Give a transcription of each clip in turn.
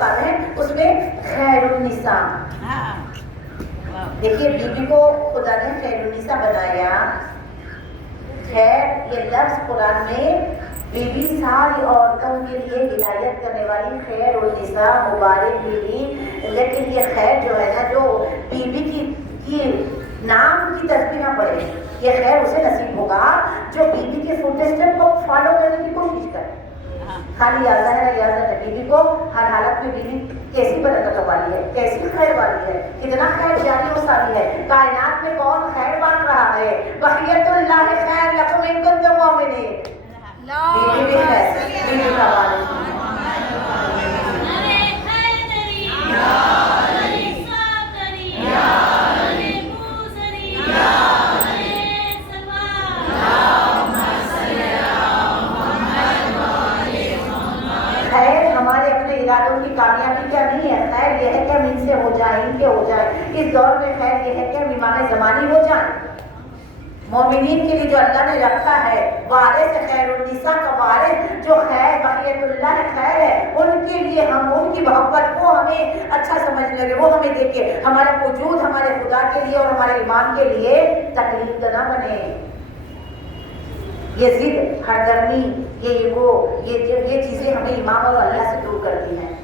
मकाम है उसमें खैरुन्निसा। देखिए बीवी को खुदा ने खैरुन्निसा बनाया। खैर ये लफ्ज कुरान में बीवी सारी औरतों के लिए हिदायत करने वाली खैर और निसा मुबारक बीवी, लेकिन ये खैर जो है ना, जो बीवी की नाम की तस्बीह ना पड़े, ये खैर उसे नसीब होगा जो बीवी के फुटस्टेप को फॉलो करने की कोशिश करे। खाली याद है बीवी को हर हालत में बीवी कैसी बरकत वाली है, कैसी खैर वाली है, कितना खैर जारी और सारी है। कायनात में कौन खैर बांट रहा है? बखियतुल्लाह खैर लकुम इन कुंतुम मुमिनीन। बीवी भी है, बीवी का वालिद। खैर हमारे अपने इरादों की कामयाबी क्या नहीं है। खैर ये है कि हम इनसे हो जाए, इनके हो जाए। इस दौर में खैर ये है कि हम इमाम ज़मानी हो जाए। मोमिनीन के लिए जो अल्लाह ने रखा है वारिस खैरुन्निसा का वारिस जो खैर बखियतुल्लाह खैर है, उनके लिए हम उनकी मोहब्बत को हमें अच्छा समझने लगे, वो हमें देखे, हमारा वजूद हमारे खुदा के लिए और हमारे इमाम के लिए तकलीफ न बने। ये जिद, हरदर्मी, ये चीज़ें हमें इमाम और अल्लाह से दूर करती हैं।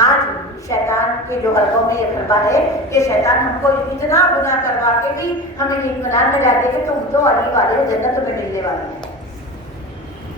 आज शैतान के जो हलकों में ये खलबा है कि शैतान हमको इतना गुनाह करवा के भी हमें इत्मीनान में डाल दे कि तुम तो अली वाले हो, जन्नत तुम्हें मिलने वाली है,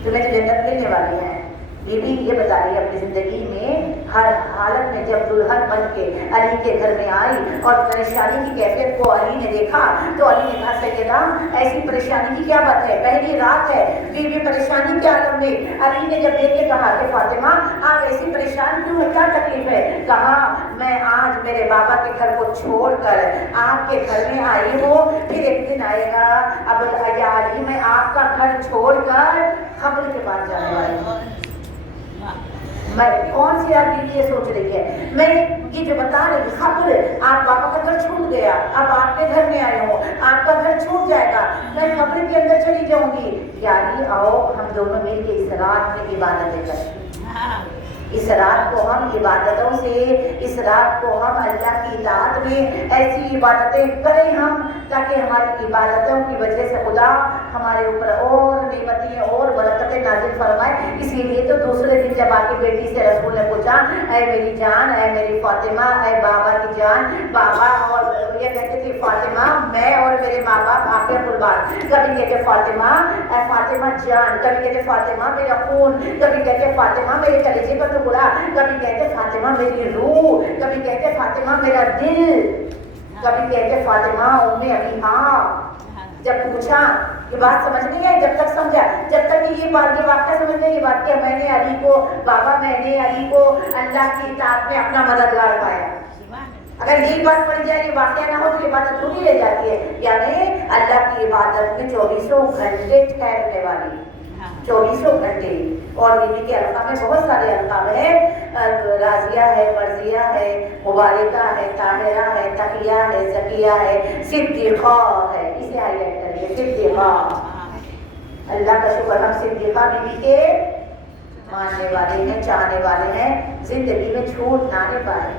तुम्हें तो जन्नत मिलने वाली है। बीवी ये बता रही है अपनी ज़िंदगी में हर हालत में जब दुल्हन बन के अली के घर में आई और परेशानी की कैफियत को अली ने देखा तो अली ने कहा सैयदा ऐसी परेशानी की क्या बात है, पहली रात है, बीवी परेशानी के आलम में। अली ने जब देख के कहा कि फातिमा आप ऐसी परेशान क्यों हो, क्या तकलीफ है? कहा मैं आज मेरे बाबा के घर को छोड़कर आपके घर में आई हूँ, फिर एक दिन आएगा अब अली मैं आपका घर छोड़कर खबर के पास जाने वाली हूँ। मैं कौन सी आदमी ये सोच रही है? मैं ये जो बता रही खबर, आप बाबा का घर छूट गया, अब आपके घर में आए हो, आपका घर छूट जाएगा, मैं खबर के अंदर चली जाऊंगी। यानी आओ हम दोनों मिल के इस रात में इबादतें करें। इस रात को हम इबादतों से, इस रात को हम अल्लाह की इताअत में ऐसी इबादतें करें हम, ताकि हमारी इबादतों की वजह से खुदा हमारे ऊपर और नेमतें और बरकतें नाज़िल फरमाए। इसीलिए तो दूसरे दिन जब आके बेटी से रसूल ने पूछा ऐ मेरी जान, ऐ मेरी फातिमा, ऐ बाबा की जान, बाबा और ये कहते थे फातिमा मैं और मेरे माँ बाप आप पे कुर्बान। कभी कहते फातिमा ऐ फातिमा जान, कभी कहते फातिमा मेरा खून, कभी कहते फातिमा मेरे कलेजे का टुकड़ा, कभी कहते फातिमा मेरी रूह, कभी कहते फातिमा मेरा दिल, कभी कहते फातिमा उम्मे अबीहा। जब पूछा ये बात समझ नहीं आई, जब तक समझा, जब तक ये वाक़या समझ नहीं, ये वाक़या मैंने अली को बाबा, मैंने अली को अल्लाह की इताअत में अपना मददगार पाया। अगर यही बात पड़ जाए, ये वाक़या ना हो तो ये बात अधूरी रह जाती है। यानी अल्लाह की इबादत में 24 घंटे ठहरने वाली, 24 घंटे। और बीवी के अल्फाज में बहुत सारे अल्फाज हैं, राजिया है, मर्जिया है, मुबारका है, ताहिरा है, तकिया है, ज़किया है, सिद्दीक़ा है। इसे हाईलाइट करिए, सिद्दीक़ा। अल्लाह का शुक्र हम सिद्दीक़ा बीवी के मानने वाले हैं, चाहने वाले हैं, जिंदगी में छूट ना पाए।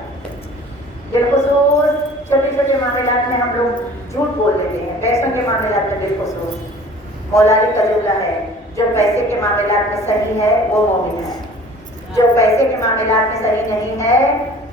बिलखुसूस छोटे छोटे मामलात में हम लोग झूठ बोल लेते हैं, पैसों के मामलात में बिलखुसूस। मौलाना का जुमला है जो पैसे के मामलात में सही है वो मोमिन है, जो पैसे के मामलात में सही नहीं है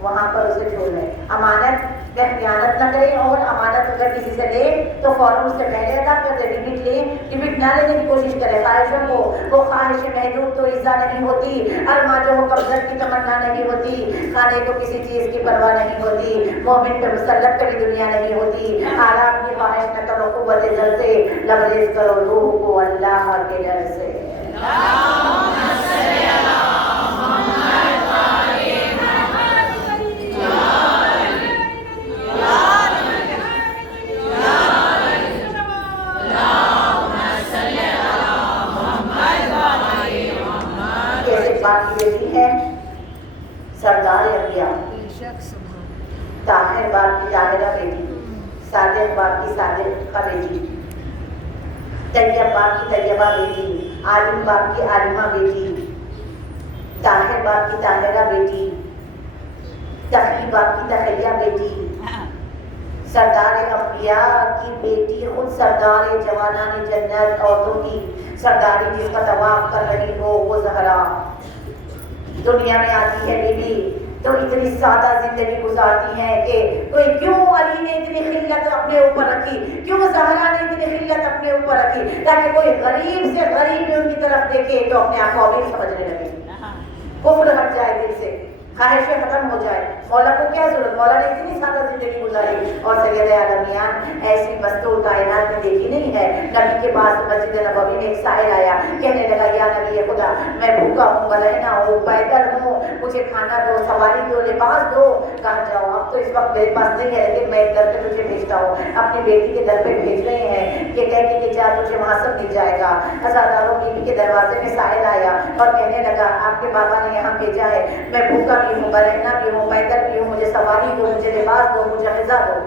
वहाँ पर उसे छोड़ दें। अमानत में खयानत न करें, और अमानत अगर किसी से ले तो फौरन उससे पहले अदा कर दे। लिमिट ले, लिमिट ना लेने की कोशिश करें। ख्वाहिशों को, वो ख्वाहिश महदूद तो इज़्ज़ा नहीं होती, अरमा जो हो कब्ज़त की तमन्ना नहीं होती, खाने को किसी चीज़ की परवाह नहीं होती, मोमिन पे मुसल्लत कभी दुनिया नहीं होती। आराम की ख्वाहिश न करो, कुव्वत जल से लबरेज करो रूह को अल्लाह के डर से। बात की बेटी है सरदार अबिया, ताहिर बाप की ताहिरा बेटी, सादिक बाप की सादिका बेटी, तैयब बाप की तैयबा बेटी, आलिम बाप की आलिमा बेटी, ताहिर बाप की ताहिरा बेटी, تقریبا کی تقیہ بیٹی سردار انبیاء کی بیٹی، خود سردار جوانان جنت عورتوں کی سرداری جس کا طواف کر رہی ہو وہ زہرا دنیا میں آتی ہے بی بی تو اتنی سادہ زندگی گزارتی ہیں کہ کوئی کیوں علی نے اتنی خلت اپنے اوپر رکھی، کیوں زہرا نے اتنی خلت اپنے اوپر رکھی، تاکہ کوئی غریب سے غریب ان کی طرف دیکھے تو اپنے آپ کو امیر سمجھنے لگے، کفر ہٹ جائے دل سے، خواہشیں ختم ہو جائے۔ مولا کو کیا ضرورت، مولا نے اتنی سادہ زندگی گزاری اور سید عالمیان ایسی مستور کائنات میں دیکھی نہیں ہے۔ نبی کے پاس مسجد نبوی میں ایک سائل آیا، کہنے لگا یا نبی خدا میں بھوکا ہوں، برہنہ ہوں، پیدل ہوں، مجھے کھانا دو، سواری دو، لباس دو۔ کہا جاؤ اب تو اس وقت میرے پاس نہیں ہے، لیکن میں ایک در پہ تجھے بھیجتا ہوں، اپنی بیٹی کے در پہ بھیج رہے ہیں، یہ کہہ کے کہ جا تجھے وہاں سب مل جائے گا۔ عزاداروں بیوی کے دروازے میں سائل آیا اور کہنے لگا آپ کے بابا نے یہاں بھیجا ہے، میں بھوکا بھی ہوں، برہنہ بھی ہوں، پیدل بھی ہوں، مجھے سواری دو، مجھے لباس دو، مجھے غذا دو۔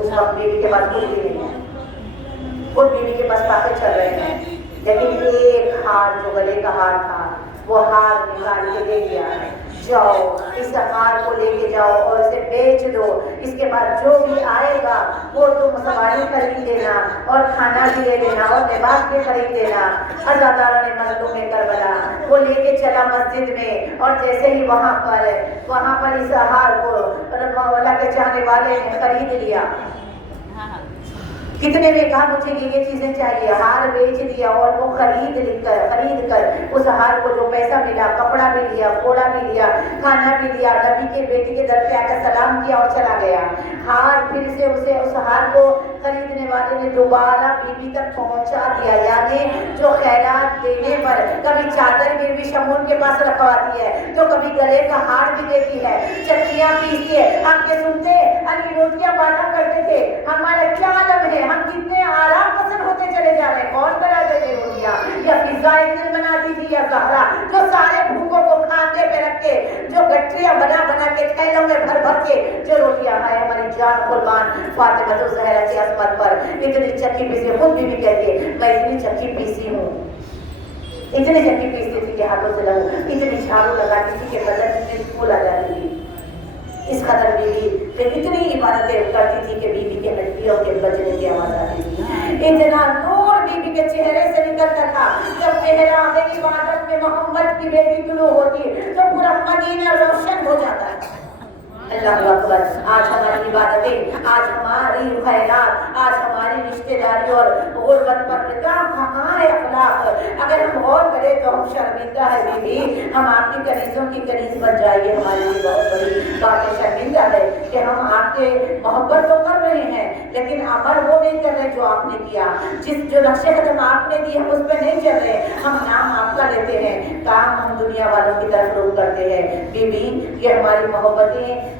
اس وقت بیوی کے پاس کچھ بھی نہیں ہے، خود بیوی کے پاس پاپے چل رہے ہیں، لیکن ایک ہار جو گلے کا ہار تھا وہ ہار نکال کے دے دیا ہے، جاؤ اس ہار کو لے کے جاؤ اور اسے بیچ دو، اس کے بعد جو بھی آئے گا وہ تم سواری خرید دینا اور کھانا بھی لے دینا اور لباس بھی خرید دینا۔ عزادارہ نے مظلوم کربلا وہ لے کے چلا مسجد میں، اور جیسے ہی وہاں پر اس ہار کو اللہ کے چاہنے والے نے خرید لیا۔ کتنے نے کہا مجھے یہ چیزیں چاہیے، ہار بیچ دیا اور وہ خرید کر اس ہار کو جو پیسہ ملا، کپڑا بھی لیا، گھوڑا بھی لیا، کھانا بھی لیا، نبی کے بیٹی کے در پہ آ کر سلام کیا اور چلا گیا۔ ہار پھر سے اسے اس ہار کو خریدنے والے نے دوبارہ بیوی تک پہنچا دیا، یعنی جو خیرات دینے پر کبھی چادر گروی شمون کے پاس رکھواتی ہے تو کبھی گلے کا ہار بھی دیتی ہے، چکیاں پیستی ہے۔ آپ کے سنتے علی روٹیاں بانٹا کرتے تھے، ہمارا کیا عالم ہے، ہم کتنے آرام پسند ہوتے چلے جا رہے ہیں، کون بناتے تھے روٹیاں، یا فضا ایک دن بناتی تھی یا زہرا، جو سارے بھوکوں کو کھانے پہ رکھ کے، جو گٹریاں بنا کے تھیلوں میں بھر کے جو روٹیاں کھائے، ہماری جان قربان فاطمہ الزہرا کی عصمت پر اتنی چکی پیسی، خود بھی کہتی ہے میں اتنی چکی پیسی ہوں، اتنی چکی پیستی تھی کہ ہاتھوں سے لگوں، اتنی جھاڑو لگاتی تھی کہ بدن میں پھول آ جاتی تھی۔ اس قدر بیوی پھر اتنی عبادتیں کرتی تھی کہ بیوی کے ہڈیوں کے بجنے کی آواز آتی تھی، اتنا نور بیوی کے چہرے سے نکلتا تھا۔ جب محراب عبادت میں محمد کی بیٹی طلوع ہوتی تو پورا مدینہ روشن ہو جاتا ہے۔ اللہ اکبر، آج ہماری عبادتیں، آج ہماری خیرات، آج ہماری رشتہ داری اور غربت پر کہاں ہے اخلاق؟ اگر ہم غور کریں تو ہم شرمندہ ہے بیوی، ہم آپ کی کنیزوں کی کنیز بن جائیے، ہمارے لیے بہت بڑی بات ہے، شرمندہ ہے کہ ہم آپ کے محبت تو کر رہے ہیں لیکن عمل وہ نہیں کر رہے جو آپ نے کیا، جو نقش قدم آپ نے دی ہم اس پہ نہیں چل رہے، ہم نام آپ کا لیتے ہیں، کام ہم دنیا والوں کی طرف روک کرتے ہیں۔ بیوی یہ ہماری محبتیں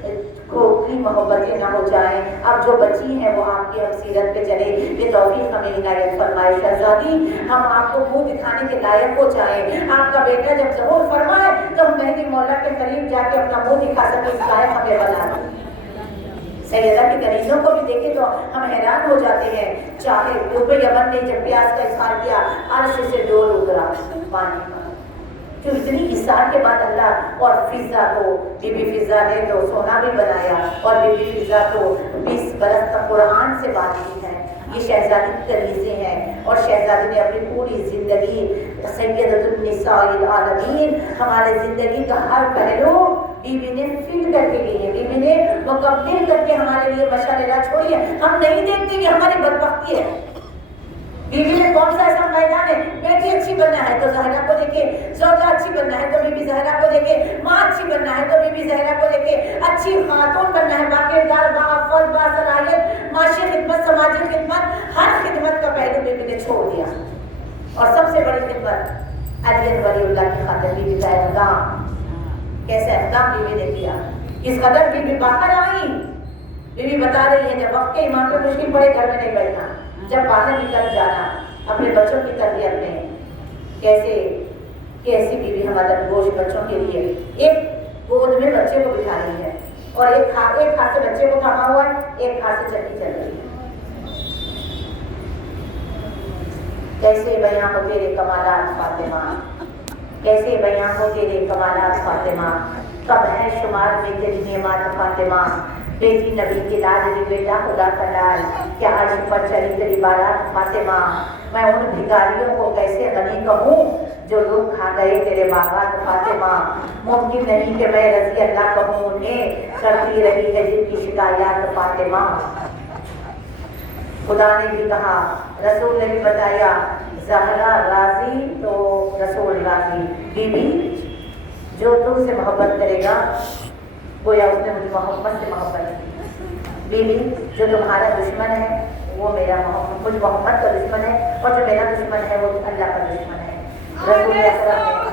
کھوکھلی محبتیں نہ ہو جائیں، اب جو بچی ہیں وہ آپ کی ہم سیرت پہ چلے، یہ توفیق ہمیں عنایت فرمائے۔ شہزادی ہم آپ کو منہ دکھانے کے لائق ہو جائیں، آپ کا بیٹا جب ظہور فرمائے تو ہم مہدی مولا کے قریب جا کے اپنا منہ دکھا سکے، اس لائق ہمیں بنا دیں۔ سیدہ کی کنیزوں کو بھی دیکھیں تو ہم حیران ہو جاتے ہیں، چاہے قرب یمن نے جب پیاس کا اظہار کیا عرش سے ڈول اترا پانی کا، جو اتنی اصرار کے بعد اللہ اور فضا کو، بی بی فضا نے تو سونا بھی بنایا اور بی بی فضا کو 20 برس تک قرآن سے بات ہے۔ یہ شہزادی کی کنیزیں ہیں اور شہزادی نے اپنی پوری زندگی سیدۃ النساء العالمین، ہمارے زندگی کا ہر پہلو بیوی نے فل کر کے لی ہے، بیوی نے مکمل کر کے ہمارے لیے مشالہ چھوڑی ہے۔ ہم نہیں دیکھتے کہ ہماری بدبختی ہے، بیوی نے کون سا ایسا میدان ہے، بیٹی اچھی بننا ہے تو زہرا کو دیکھے، زوجہ اچھی بننا ہے تو بی بی زہرا کو دیکھے، ماں اچھی بننا ہے تو بی بی زہرا کو دیکھے، اچھی خاتون بننا ہے، باکردار، باعفت، باصلاحیت، معاشی خدمت، سماجی خدمت، ہر خدمت کا پہلو بی بی نے چھوڑ دیا۔ اور سب سے بڑی خدمت علی ولی اللہ کی خاطر بی بی کا اقدام، کیسے اقدام بی بی نے کیا، اس قدر بی بی باہر آئی، بی بی بتا رہی ہے جب وقت کے ایمان پہ مشکل پڑے گھر میں نہیں بیٹھنا، جب باہر نکل جانا اپنے بچوں کی تربیت میں، کیسی بیوی ہمارا گوش بچوں کے لیے ایک گود میں بچے کو بٹھا رہی ہے اور ایک ہاتھ سے بچے کو تھاما ہوا ہے، ایک ہاتھ سے چکی چل رہی ہے۔ کیسے بیاں ہو تیرے کمالات فاطمہ، کیسے بیاں ہو تیرے کمالات فاطمہ، कब है शुमार में तेरी नेमात फातिमा, बेटी नबी की लाडली बेटा खुदा का लाल, क्या अर्श पर चली तेरी बारात फातिमा। मैं उन भिखारियों को कैसे गनी कहूँ जो लोग खा गए तेरे बागात फातिमा। मुमकिन नहीं कि मैं रजी अल्लाह कहूँ उन्हें, करती रही है जिनकी शिकायत फातिमा। खुदा ने भी कहा, रसूल ने भी बताया, ज़हरा राजी तो रसूल राजी। बीबी जो तुमसे मोहब्बत करेगा गोया उसने मुझे मोहब्बत से मोहब्बत की। बीबी जो तुम्हारा दुश्मन है वो मेरा मुझ मोहम्मद का दुश्मन है, और जो मेरा दुश्मन है वो अल्लाह का दुश्मन है। रसूल अकरम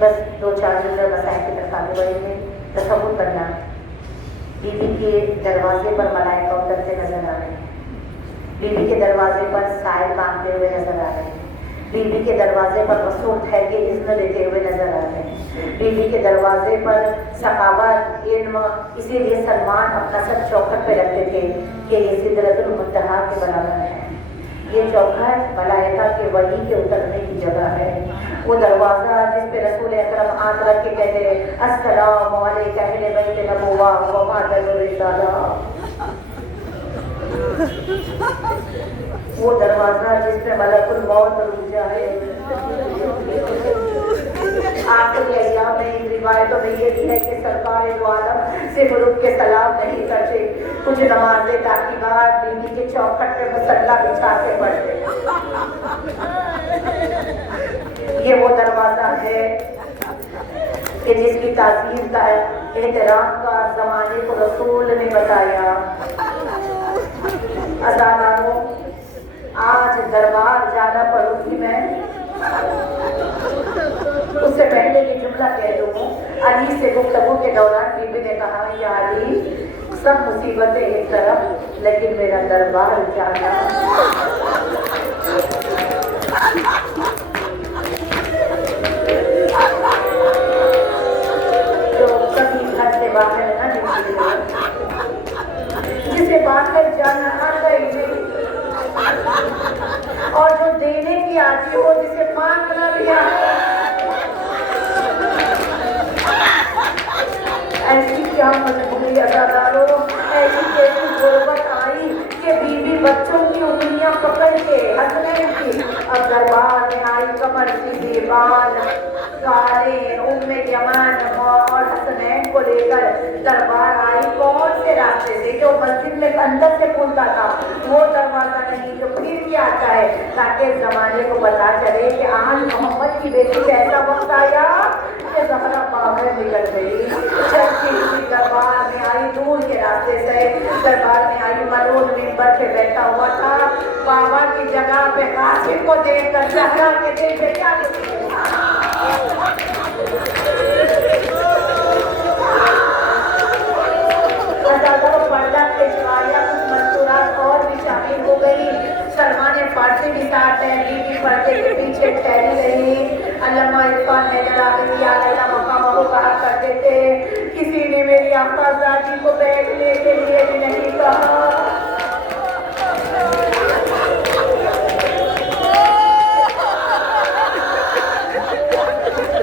बस 2-4 जुमले मसाइल की तरफ आगे बढ़ेंगे। तसव्वुर करना, बीबी के दरवाजे पर मलाइका उतरते नजर आ रहे हैं, बीबी के दरवाजे पर साइल मांगते हुए नजर आ रहे हैं, बीबी के दरवाजे पर रसूल ठहर के इज़्न लेते हुए नजर आ रहे हैं, बीबी के दरवाजे पर सखावत इल्म। इसीलिए सलमान अपना सर चौखट पे रखते थे कि ये सिदरतुल मुंतहा के बराबर है। ये चौखट मलाइका के वही के उतरने की जगह है। वो दरवाज़ा जिस पे रसूल अकरम आंख रख के कहते अस्सलामु अलैका अहले बैत नबुव्वा व मादरुर रिसाला, वो दरवाज़ा जिस पे मलकुल मौत रुक जाए। आखिरी अय्याम में इन रिवायतों में ये भी है कि सरकार दो आलम सिर्फ रुक के सलाम नहीं करते, कुछ नमाज़ें ताक़ीबात बीबी के चौखट पे मुसल्ला बिछा के पढ़ते। ये वो दरवाज़ा है कि जिसकी ताज़ीम का एहतराम का ज़माने को रसूल ने बताया। अज़ादारों, आज दरबार जाना पड़ूंगी मैं, उससे पहले ये जुमला कह दूँ। अली से गुफ्तगू के दौरान बीबी ने कहा, या अली सब मुसीबतें एक तरफ लेकिन मेरा दरबार जाना। जो कभी घर से बाहर न निकले, जिसे बाहर जाना आता ही नहीं, और जो देने की आती हो जिसे मांगना भी आता। ऐसी क्या मजबूरी अदादारों, ऐसी कैसी गुर्बत आई कि बीवी बच्चों की उंगलियां पकड़ के हसनैन की अब दरबार में आई। कमर सीधी बाल काले उम्मे यमन और हसनैन को लेकर दरबार आई। कौन से रास्ते से? जो मस्जिद में अंदर से खुलता था वो दरवाजा नहीं, जो फिर भी आता है, ताकि जमाने को पता चले कि आज मोहम्मद की बेटी का ऐसा वक्त आया कि ज़हरा बाहर निकल गई। चलती हुई दरबार में आई, दूर के रास्ते से दरबार में आई। मलून मिंबर पे बैठा हुआ था, बाबा की जगह पे कासिम को देखकर ज़हरा के दिल पे क्या पर्दा के सिवाया कुछ मस्तूरात और भी शामिल हो गई। सलमान फारसी भी साथ है, बीबी पर्दे के पीछे ठहरी रही। अल्लामा इरफान हैदराबादी आला मकाम को कहा करते थे, किसी ने मेरी आफाजादी को बैठने के लिए भी नहीं कहा।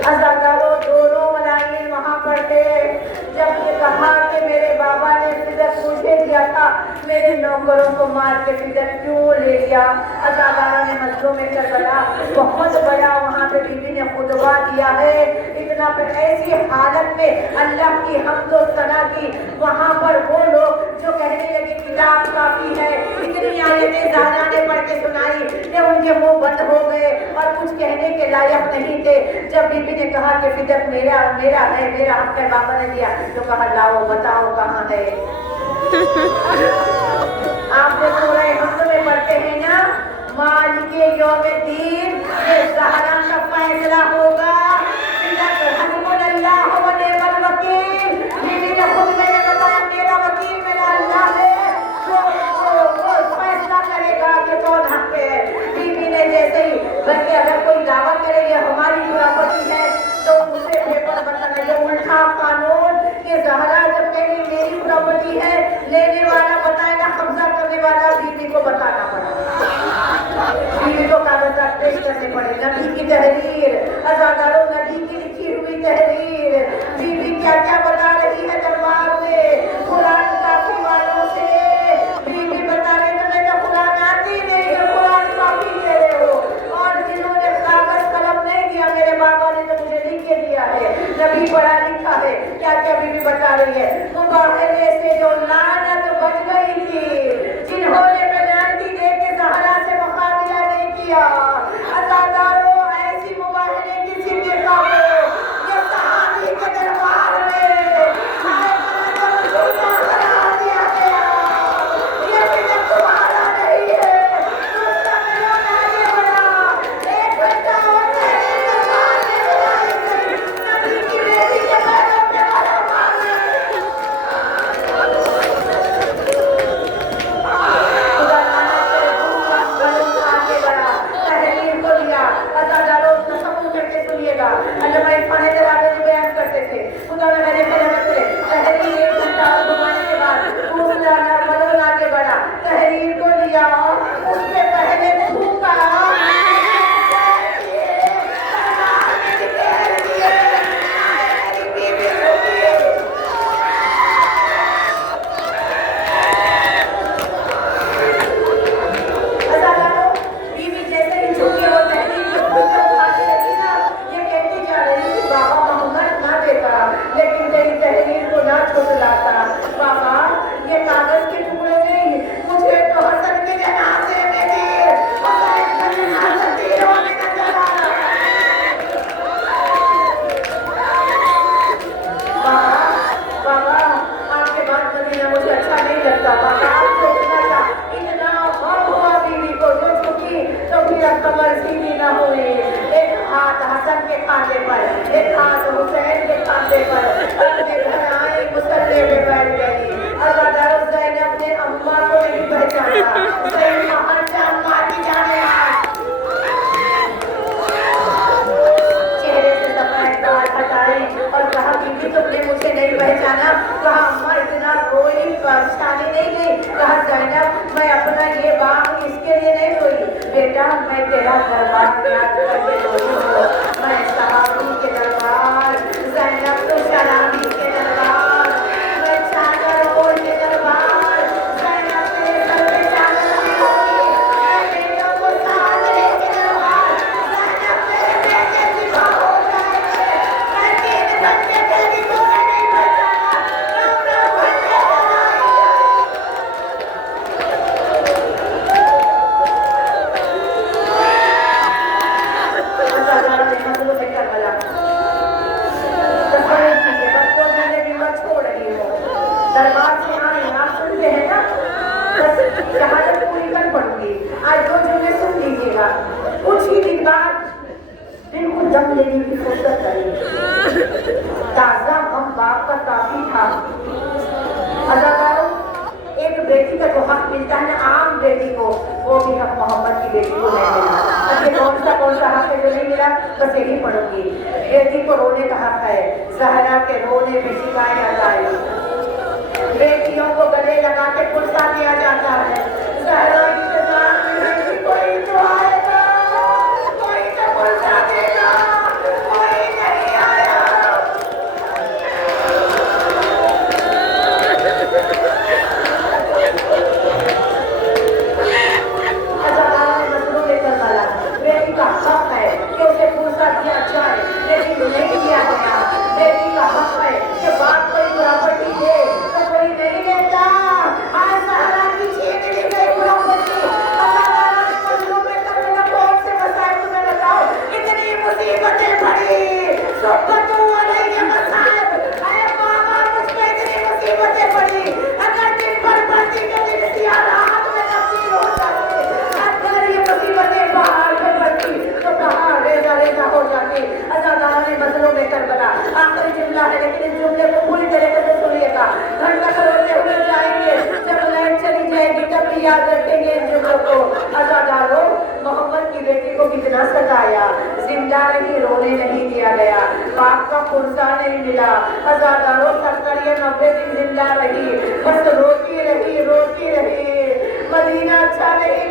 अज़ादारों, दोनों मलाइक वहाँ पर थे। जब ये कहा कि मेरे बाबा ने फिदक मुझे दिया था, मेरे नौकरों को मार के फिदक क्यों ले लिया? अज़ादारों ने मस्जिदों में करबला बहुत बड़ा वहाँ पे बीबी ने खुतबा दिया है। इतना पर ऐसी हालत में अल्लाह की हम्द व सना की, वहाँ पर वो लोग जो कहने लगे किताब काफी है, इतनी आयतें ज़हरा ने पढ़ के सुनाई कि उनके मुंह बंद हो गए और कुछ कहने के लायक नहीं थे। जब बीबी ने कहा कि फिदक मेरा मेरा है, मेरा हक है, बाबा ने दिया, तो कहा लाओ बताओ कहाँ है। आप जो सूरह हम्द में पढ़ते हैं ना, मालिके यौमिद्दीन, ये ज़हरा का फैसला होगा। फिदक हस्बुनल्लाहु व निअमल वकील, पड़ा। बीवी को कागजात पेश करने पड़े, नबी की तहरीर, अज़ादारों नबी की लिखी हुई तहरीर, बीवी क्या क्या बता रही है दरबार में, कुरान काफी वालों से बीवी बता रही है मैं कुरान आती नहीं है, कुरान काफी ले रहे हो, और जिन्होंने कागज कलम नहीं दिया मेरे बाबा ने तो मुझे लिख के दिया है, नबी पढ़ा लिखा है, क्या क्या बीवी बता रही है। मुबाहरे से जो लानत बच गई थी, जिन्होंने पेनाल्टी दे के ज़हरा से मुकाबला नहीं किया, अज़ादारों ऐसी मुबाहरे की सिद्दीक़ा को ये सहाबी के दरबार में करार दिया गया। ये फिल्म तुम्हारा नहीं है, दूसरा मिलियन आगे बढ़ा, एक घंटा और तहरीर दरबार में बुलाई गई, नबी की बेटी के पैरों पे वाला मारने खुदा लानत करे, दूसरा मिलियन आगे बढ़ा, तहरीर को लिया। अज़ादारों तसव्वुर करके सुनिएगा, अल्लामा इरफान दरावी जी बयान करते थे, खुदा ने मेरे रहमत करे, तहरीर एक घंटा और घुमाने के बाद दूसरा मिलियन आगे बढ़ा, तहरीर को लिया, उसके पहले थूका, बीवी जैसे ही झुकी वो तहरीर के फूल को उठाने लगी ना, ये कहती जा रही थी बाबा मोहम्मद ना देता, लेकिन तेरी तहरीर को ना छुटलाता। बाबा ये कागज के टुकड़े नहीं, मुझे तो हसन के जनाजे में दे, हुसैन का जनाजा तीरों में नजर आ रहा है। बाबा आपके बात मदीना मुझे अच्छा नहीं लगता, बाबा आपको इतना गम हुआ बीवी को जो झुकी तो फिर अब कमर सीधी न हुई, एक हाथ हसन के खाते पर, एक हाथ हुसैन के खाते पर, अपने घर आए मुसल्ले पे बैठ गई। अज़ादारों ज़ैनब ने अम्मा को नहीं पहचाना, सही महल अम्मा की जाने चेहरे से सफेद बाल हटाई और कहा बीबी तुमने मुझे नहीं पहचाना, कहा अम्मा इतना रोई परेशानी नहीं गई, कहा ज़ैनब मैं अपना ये बाग इसके लिए नहीं रोई बेटा, मैं तेरा दरबार याद करके रोई हूँ, मैं सहाबी के दरबार, ज़ैनब तो शराबी के दरबार, मैं चादर ओढ़ के दरबार, ज़ैनब तेरे सर पे चादर नहीं होगी, मैं बेटों को सहारे के दरबार, ज़ैनब तेरे बेटे सिपा हो जाएंगे, मैं 3 घंटे तेरी तुम्हें नहीं बचाना, 9 घंटे लगाएंगे। अज़ादारों ने मजलूम में करबला तस्वीर कीजिए, बच्चों मैंने बिम्बर छोड़ रही हो, दरबार से आए आप सुनते हैं ना, बस शहादत पूरी कर पड़ूंगी, आज 2 जुमले सुन लीजिएगा, कुछ ही दिन बाद बिल्कुल दम लेने की फुर्सत करी, ताज़ा हम बाप का काफी था। अज़ादारों एक बेटी का जो हक मिलता है ना आम बेटी को, वो भी हक मोहम्मद की बेटी को नहीं मिला। अब ये कौन सा हक है जो नहीं मिला, बस यही पढ़ूंगी। बेटी को रोने का हक है, ज़हरा के रोने में शिकायत आई, बेटियों को गले लगा के पुरसा दिया जाता है, ज़हरा इंतजार में है कि कोई तो आएगा, कोई तो पुरसा देगा, कोई नहीं आया। अज़ादारों ने मजलूम में करबला, बेटी का हक है कि उसे पुरसा दिया जाए, लेकिन नहीं दिया गया। बेटी का हक है कि बाप कोई प्रॉपर्टी दे तो कोई नहीं देता, आज ज़हरा की छीन ली गई प्रॉपर्टी। अज़ादारों ने मजलूम में करबला कौन से मसाइल तुम्हें बताओ, इतनी मुसीबतें पड़ी, सुब्बतु अलैहि मसाइब, अरे बाबा मुझ पे इतनी मुसीबतें पड़ी, अगर दिन भर पढ़ती तो दिन सिया रात में तब्दील हो जाती, अगर ये मुसीबतें पहाड़ पे पड़ती तो पहाड़ रेजा रेजा हो जाती। अज़ादारों ने मजलूम में करबला, आखिरी जुमला है लेकिन इस जुमले को पूरी तरीके से सुनिएगा, घंटा खरोटे हुए जाएंगे, जब लाइन चली जाएगी तब भी याद रखेंगे इन जुमलों को। अज़ादारों मोहम्मद की बेटी को कितना सताया, जिंदा रही, रोने नहीं दिया गया, बाप का पुरसा नहीं मिला। अज़ादारों 70 या 90 दिन जिंदा रही, बस रोती रही, मदीना अच्छा नहीं